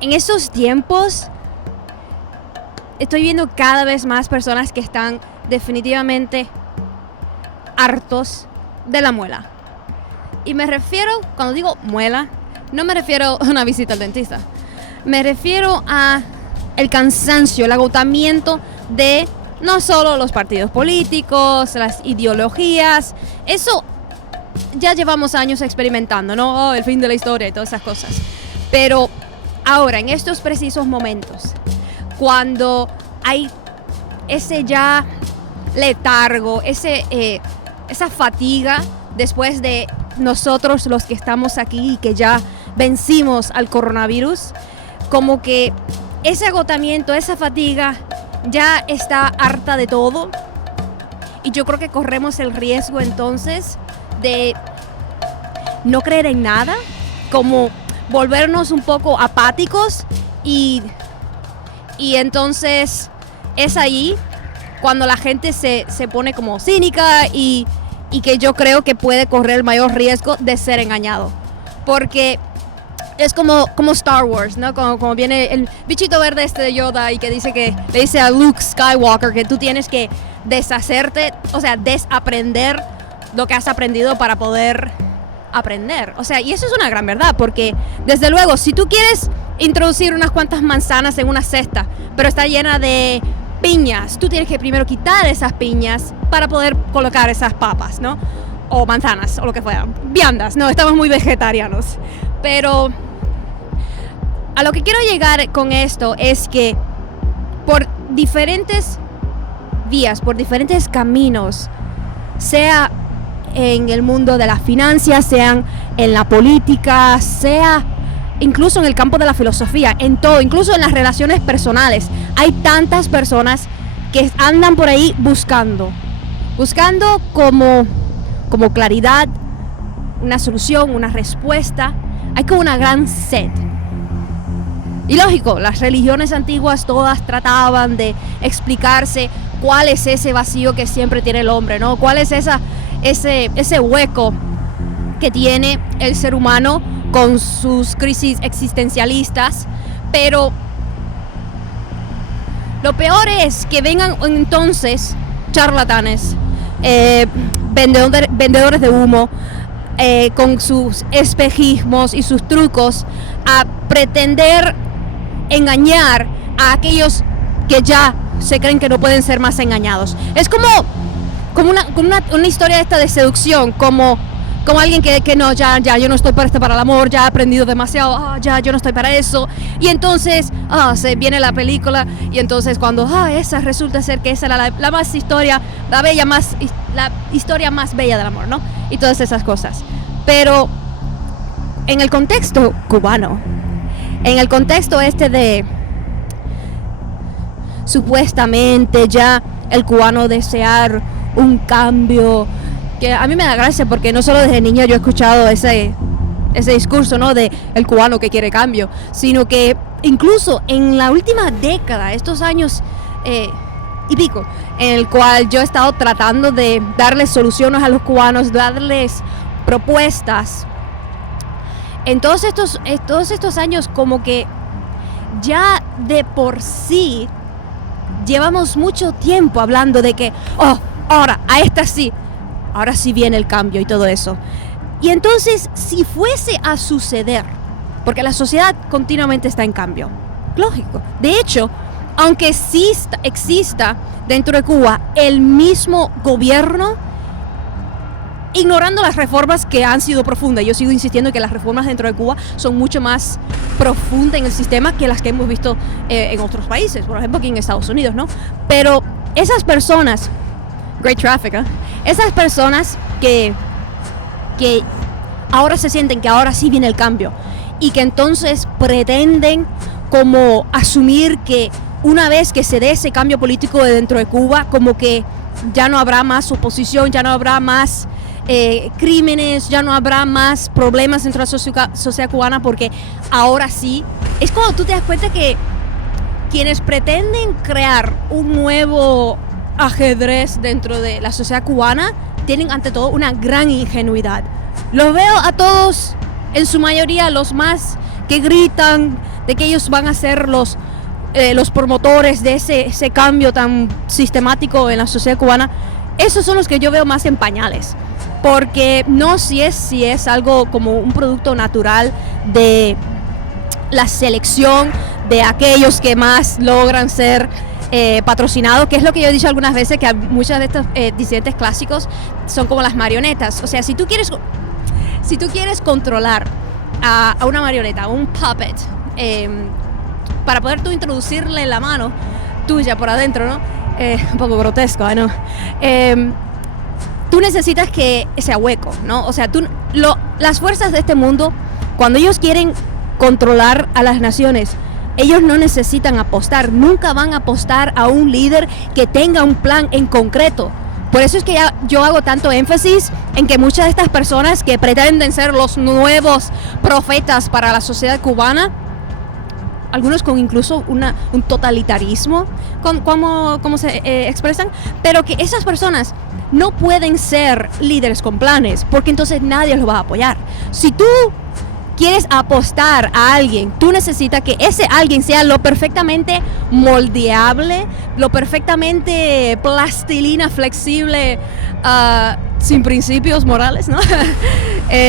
en estos tiempos estoy viendo cada vez más personas que están definitivamente hartos de la muela. Y me refiero, cuando digo muela, no me refiero a una visita al dentista. Me refiero a el cansancio, el agotamiento de no solo los partidos políticos, las ideologías. Eso ya llevamos años experimentando, ¿no? Oh, el fin de la historia y todas esas cosas. Pero ahora, en estos precisos momentos, cuando hay ese ya letargo, esa fatiga después de nosotros los que estamos aquí y que ya vencimos al coronavirus, como que ese agotamiento, esa fatiga ya está harta de todo, y yo creo que corremos el riesgo entonces de no creer en nada, como volvernos un poco apáticos, y entonces es ahí cuando la gente se pone como cínica y que yo creo que puede correr el mayor riesgo de ser engañado, porque es como Star Wars, ¿no? Como viene el bichito verde de Yoda y que le dice a Luke Skywalker que tú tienes que deshacerte, o sea, desaprender lo que has aprendido para poder aprender. O sea, y eso es una gran verdad, porque desde luego, si tú quieres introducir unas cuantas manzanas en una cesta, pero está llena de piñas, tú tienes que primero quitar esas piñas para poder colocar esas papas, ¿no? O manzanas, o lo que fuera. Viandas, no, estamos muy vegetarianos. Pero a lo que quiero llegar con esto es que por diferentes vías, por diferentes caminos, sea en el mundo de las finanzas, sean en la política, sea incluso en el campo de la filosofía, en todo, incluso en las relaciones personales, hay tantas personas que andan por ahí buscando como claridad, una solución, una respuesta. Hay como una gran sed. Y lógico, las religiones antiguas todas trataban de explicarse cuál es ese vacío que siempre tiene el hombre, ¿no? Cuál es ese hueco que tiene el ser humano con sus crisis existencialistas. Pero lo peor es que vengan entonces charlatanes, vendedores de humo, con sus espejismos y sus trucos, a pretender engañar a aquellos que ya se creen que no pueden ser más engañados. Es como una historia esta de seducción, como alguien que no, ya yo no estoy para el amor, ya he aprendido demasiado, ya yo no estoy para eso, y entonces se viene la película, y entonces cuando esa resulta ser que esa era la historia más bella del amor, ¿no? Y todas esas cosas. Pero en el contexto cubano, en el contexto de supuestamente ya el cubano desear un cambio, que a mí me da gracia porque no solo desde niña yo he escuchado ese discurso, ¿no? De el cubano que quiere cambio, sino que incluso en la última década, estos años y pico, en el cual yo he estado tratando de darles soluciones a los cubanos, darles propuestas. En todos estos años, como que ya de por sí llevamos mucho tiempo hablando de que ahora sí viene el cambio y todo eso. Y entonces, si fuese a suceder, porque la sociedad continuamente está en cambio, lógico, de hecho, aunque sí exista dentro de Cuba el mismo gobierno ignorando las reformas que han sido profundas, yo sigo insistiendo que las reformas dentro de Cuba son mucho más profundas en el sistema que las que hemos visto en otros países, por ejemplo aquí en Estados Unidos, ¿no? Pero esas personas, great traffic, esas personas que ahora se sienten que ahora sí viene el cambio y que entonces pretenden como asumir que una vez que se dé ese cambio político de dentro de Cuba, como que ya no habrá más oposición, ya no habrá más crímenes, ya no habrá más problemas dentro de la sociedad cubana, porque ahora sí, es cuando tú te das cuenta que quienes pretenden crear un nuevo ajedrez dentro de la sociedad cubana tienen ante todo una gran ingenuidad. Los veo a todos, en su mayoría los más que gritan de que ellos van a ser los promotores de ese cambio tan sistemático en la sociedad cubana, esos son los que yo veo más en pañales. Porque no si es algo como un producto natural de la selección de aquellos que más logran ser patrocinados, que es lo que yo he dicho algunas veces, que muchos de estos disidentes clásicos son como las marionetas. O sea, si tú quieres controlar a una marioneta, a un puppet, para poder tú introducirle la mano tuya por adentro, ¿no? Un poco grotesco, ¿no? Tú necesitas que sea hueco, ¿no? O sea, las fuerzas de este mundo, cuando ellos quieren controlar a las naciones, ellos no necesitan apostar, nunca van a apostar a un líder que tenga un plan en concreto. Por eso es que yo hago tanto énfasis en que muchas de estas personas que pretenden ser los nuevos profetas para la sociedad cubana, algunos con incluso un totalitarismo, como se expresan, pero que esas personas no pueden ser líderes con planes, porque entonces nadie los va a apoyar. Si tú quieres apostar a alguien, tú necesitas que ese alguien sea lo perfectamente moldeable, lo perfectamente plastilina, flexible, sin principios morales, ¿no?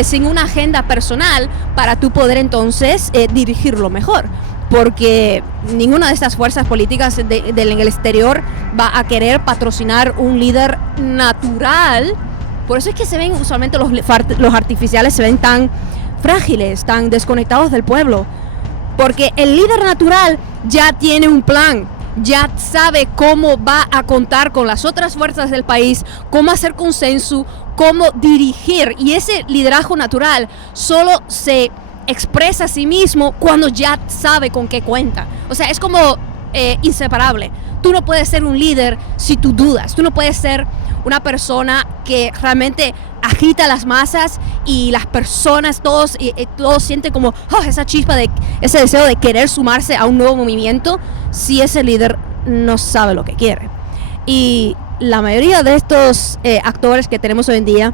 Sin una agenda personal, para tú poder entonces dirigirlo mejor. Porque ninguna de estas fuerzas políticas en el exterior va a querer patrocinar un líder natural. Por eso es que se ven usualmente los artificiales se ven tan frágiles, tan desconectados del pueblo. Porque el líder natural ya tiene un plan, ya sabe cómo va a contar con las otras fuerzas del país, cómo hacer consenso, cómo dirigir. Y ese liderazgo natural solo se expresa a sí mismo cuando ya sabe con qué cuenta. O sea, es como inseparable. Tú no puedes ser un líder si tú dudas. Tú no puedes ser una persona que realmente agita las masas y las personas, todos sienten como esa chispa, ese deseo de querer sumarse a un nuevo movimiento, si ese líder no sabe lo que quiere. Y la mayoría de estos actores que tenemos hoy en día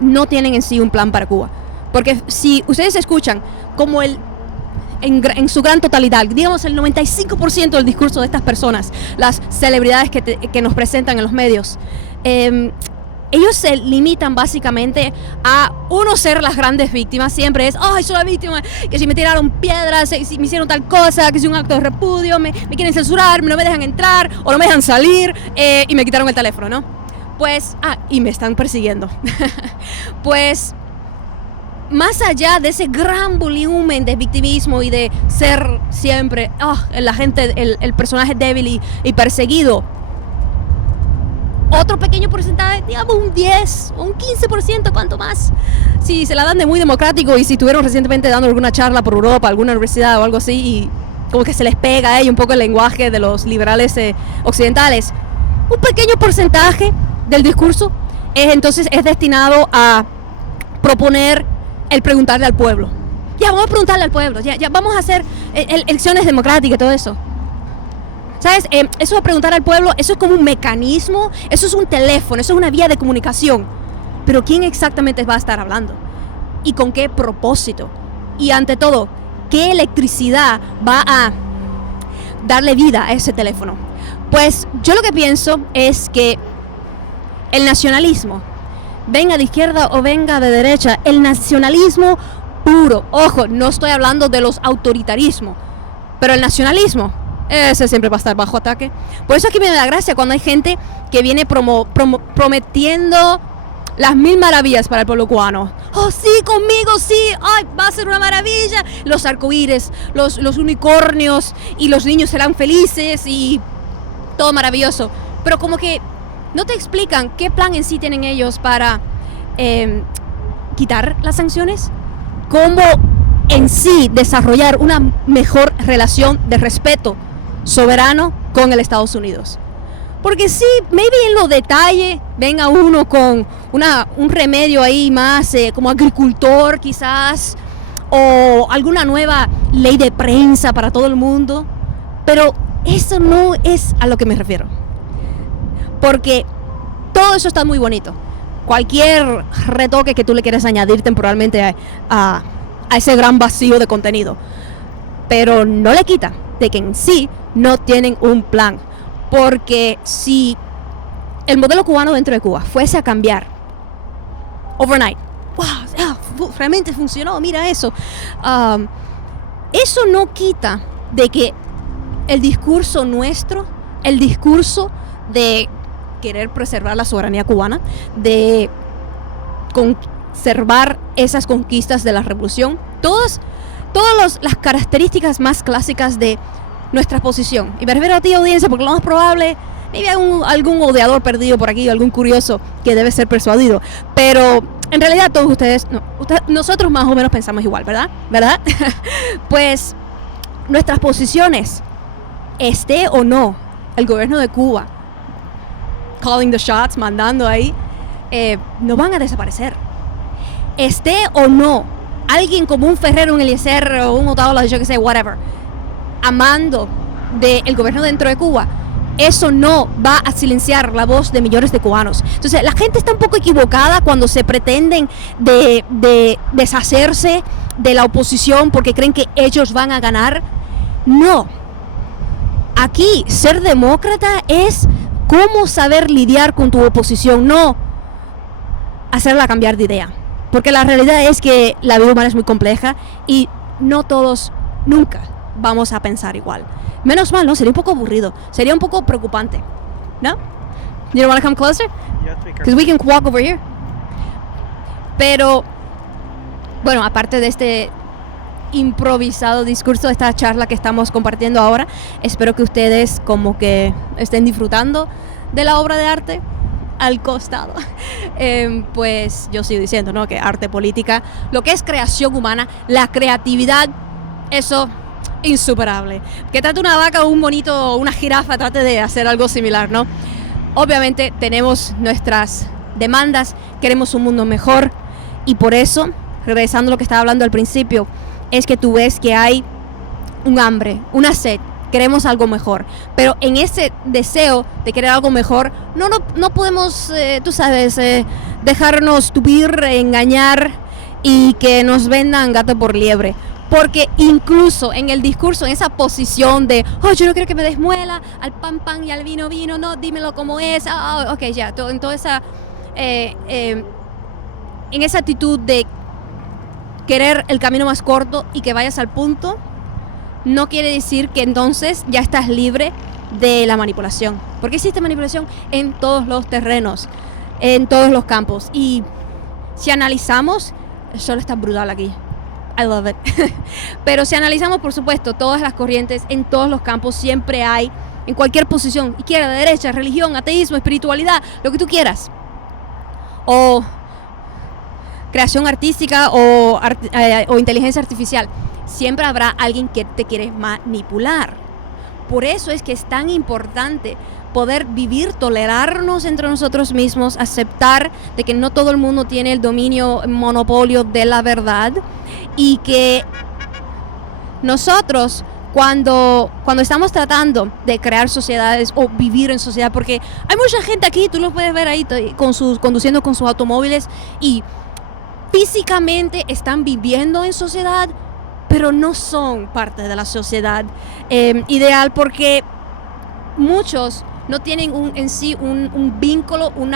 no tienen en sí un plan para Cuba. Porque si ustedes escuchan como en su gran totalidad, digamos el 95% del discurso de estas personas, las celebridades que nos presentan en los medios, ellos se limitan básicamente a ser las grandes víctimas. Siempre es, soy la víctima, que si me tiraron piedras, si me hicieron tal cosa, que si un acto de repudio, me quieren censurar, no me dejan entrar o no me dejan salir y me quitaron el teléfono, ¿no? Pues, y me están persiguiendo. Pues, más allá de ese gran volumen de victimismo y de ser siempre la gente, el personaje débil y perseguido, otro pequeño porcentaje, digamos un 10 o un 15%, cuanto más, si se la dan de muy democrático y si estuvieron recientemente dando alguna charla por Europa, alguna universidad o algo así, y como que se les pega a ellos un poco el lenguaje de los liberales occidentales, un pequeño porcentaje del discurso entonces es destinado a proponer el preguntarle al pueblo. Ya, vamos a preguntarle al pueblo, ya vamos a hacer elecciones democráticas y todo eso. ¿Sabes? Eso de preguntar al pueblo, eso es como un mecanismo, eso es un teléfono, eso es una vía de comunicación. Pero ¿quién exactamente va a estar hablando? ¿Y con qué propósito? Y ante todo, ¿qué electricidad va a darle vida a ese teléfono? Pues yo lo que pienso es que el nacionalismo, venga de izquierda o venga de derecha, el nacionalismo puro, ojo, no estoy hablando de los autoritarismos, pero el nacionalismo, ese siempre va a estar bajo ataque. Por eso es que me da gracia cuando hay gente que viene prometiendo las mil maravillas para el pueblo cubano. Sí, conmigo, sí, va a ser una maravilla. Los arcoíris, los unicornios y los niños serán felices y todo maravilloso. Pero como que no te explican qué plan en sí tienen ellos para quitar las sanciones, cómo en sí desarrollar una mejor relación de respeto soberano con el Estados Unidos. Porque sí, maybe en los detalles venga uno con un remedio ahí más como agricultor quizás, o alguna nueva ley de prensa para todo el mundo, pero eso no es a lo que me refiero. Porque todo eso está muy bonito. Cualquier retoque que tú le quieras añadir temporalmente a ese gran vacío de contenido. pero no le quita de que en sí no tienen un plan. Porque si el modelo cubano dentro de Cuba fuese a cambiar overnight, wow, realmente funcionó, mira eso. Eso no quita de que el discurso nuestro, el discurso de querer preservar la soberanía cubana, de conservar esas conquistas de la revolución, todas las características más clásicas de nuestra posición. Y me refiero a ti, audiencia, porque lo más probable, maybe algún odiador perdido por aquí, algún curioso que debe ser persuadido. Pero en realidad todos ustedes, nosotros más o menos pensamos igual, ¿verdad? Pues nuestras posiciones, esté o no el gobierno de Cuba calling the shots, mandando ahí, no van a desaparecer. Esté o no alguien como un Ferrero, un Eliezer o un Otaola, yo que sé, whatever, amando del gobierno dentro de Cuba, eso no va a silenciar la voz de millones de cubanos. Entonces la gente está un poco equivocada cuando se pretenden de deshacerse de la oposición porque creen que ellos van a ganar. No. Aquí ser demócrata es cómo saber lidiar con tu oposición, no hacerla cambiar de idea. Porque la realidad es que la vida humana es muy compleja y no todos nunca vamos a pensar igual. Menos mal, ¿no? Sería un poco aburrido. Sería un poco preocupante. ¿No? You don't want to come closer? Because we can walk over here. Pero, bueno, aparte de este improvisado discurso, esta charla que estamos compartiendo ahora, espero que ustedes como que estén disfrutando de la obra de arte al costado. Pues yo sigo diciendo, ¿no? Que arte, política, lo que es creación humana, la creatividad, eso insuperable. Que trate una vaca o un monito o una jirafa, trate de hacer algo similar, ¿no? Obviamente tenemos nuestras demandas, queremos un mundo mejor y por eso, regresando a lo que estaba hablando al principio, es que tú ves que hay un hambre, una sed, queremos algo mejor, pero en ese deseo de querer algo mejor no podemos, tú sabes, dejarnos tupir, engañar y que nos vendan gato por liebre. Porque incluso en el discurso, en esa posición de, yo no quiero que me des muela, al pan y al vino, no, dímelo como es, ok, ya, en toda esa, en esa actitud de querer el camino más corto y que vayas al punto, no quiere decir que entonces ya estás libre de la manipulación. Porque existe manipulación en todos los terrenos, en todos los campos. Y si analizamos, el sol está brutal aquí. I love it. Pero si analizamos, por supuesto, todas las corrientes, en todos los campos, siempre hay, en cualquier posición, izquierda, derecha, religión, ateísmo, espiritualidad, lo que tú quieras. O creación artística o inteligencia artificial. Siempre habrá alguien que te quiere manipular. Por eso es que es tan importante poder vivir, tolerarnos entre nosotros mismos, aceptar de que no todo el mundo tiene el dominio, monopolio de la verdad y que nosotros cuando estamos tratando de crear sociedades o vivir en sociedad, porque hay mucha gente aquí, tú lo puedes ver ahí conduciendo con sus automóviles y físicamente están viviendo en sociedad, pero no son parte de la sociedad ideal porque muchos no tienen un vínculo, un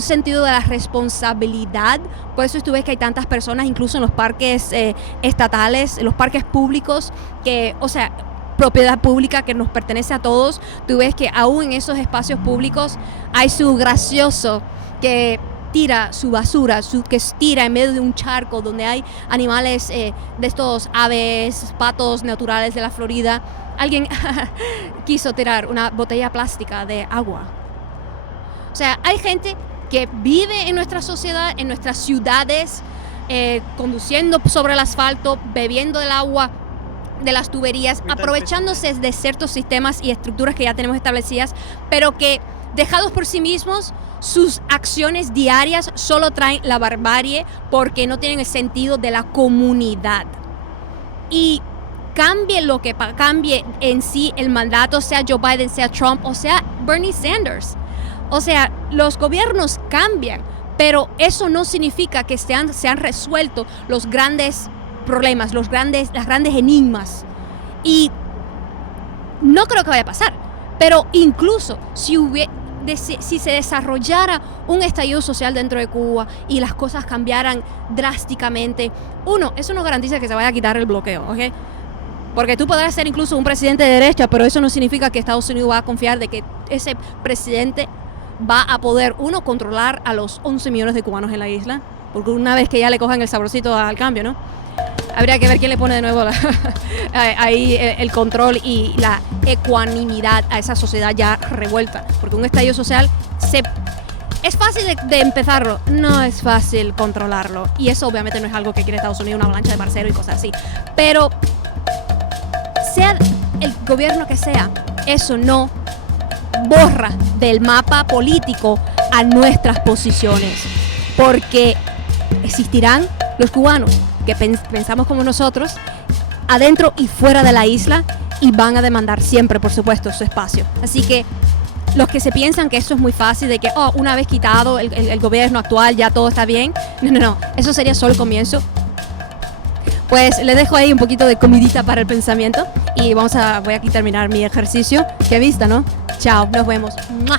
sentido de la responsabilidad. Por eso tú ves que hay tantas personas, incluso en los parques estatales, en los parques públicos, propiedad pública que nos pertenece a todos. Tú ves que aún en esos espacios públicos hay su gracioso que tira su basura, que tira en medio de un charco donde hay animales de estos aves, patos naturales de la Florida. Alguien quiso tirar una botella plástica de agua. O sea, hay gente que vive en nuestra sociedad, en nuestras ciudades, conduciendo sobre el asfalto, bebiendo del agua de las tuberías, aprovechándose de ciertos sistemas y estructuras que ya tenemos establecidas, pero que dejados por sí mismos, sus acciones diarias solo traen la barbarie porque no tienen el sentido de la comunidad. Y cambie lo que cambie en sí el mandato, sea Joe Biden, sea Trump o sea Bernie Sanders. O sea, los gobiernos cambian, pero eso no significa que se han resuelto los grandes problemas, las grandes enigmas. Y no creo que vaya a pasar, pero incluso si se desarrollara un estallido social dentro de Cuba y las cosas cambiaran drásticamente, eso no garantiza que se vaya a quitar el bloqueo, ¿ok? Porque tú podrás ser incluso un presidente de derecha, pero eso no significa que Estados Unidos va a confiar de que ese presidente va a poder, controlar a los 11 millones de cubanos en la isla, porque una vez que ya le cojan el saborcito al cambio, ¿no? Habría que ver quién le pone de nuevo ahí el control y la ecuanimidad a esa sociedad ya revuelta. Porque un estallido social es fácil de empezarlo, no es fácil controlarlo. Y eso obviamente no es algo que quiere Estados Unidos, una avalancha de parceros y cosas así. Pero sea el gobierno que sea, eso no borra del mapa político a nuestras posiciones. Porque existirán los cubanos que pensamos como nosotros, adentro y fuera de la isla, y van a demandar siempre, por supuesto, su espacio. Así que los que se piensan que esto es muy fácil, de que una vez quitado el gobierno actual ya todo está bien, no, eso sería solo el comienzo. Pues les dejo ahí un poquito de comidita para el pensamiento y voy aquí a terminar mi ejercicio. Qué vista, ¿no? Chao, nos vemos. ¡Mua!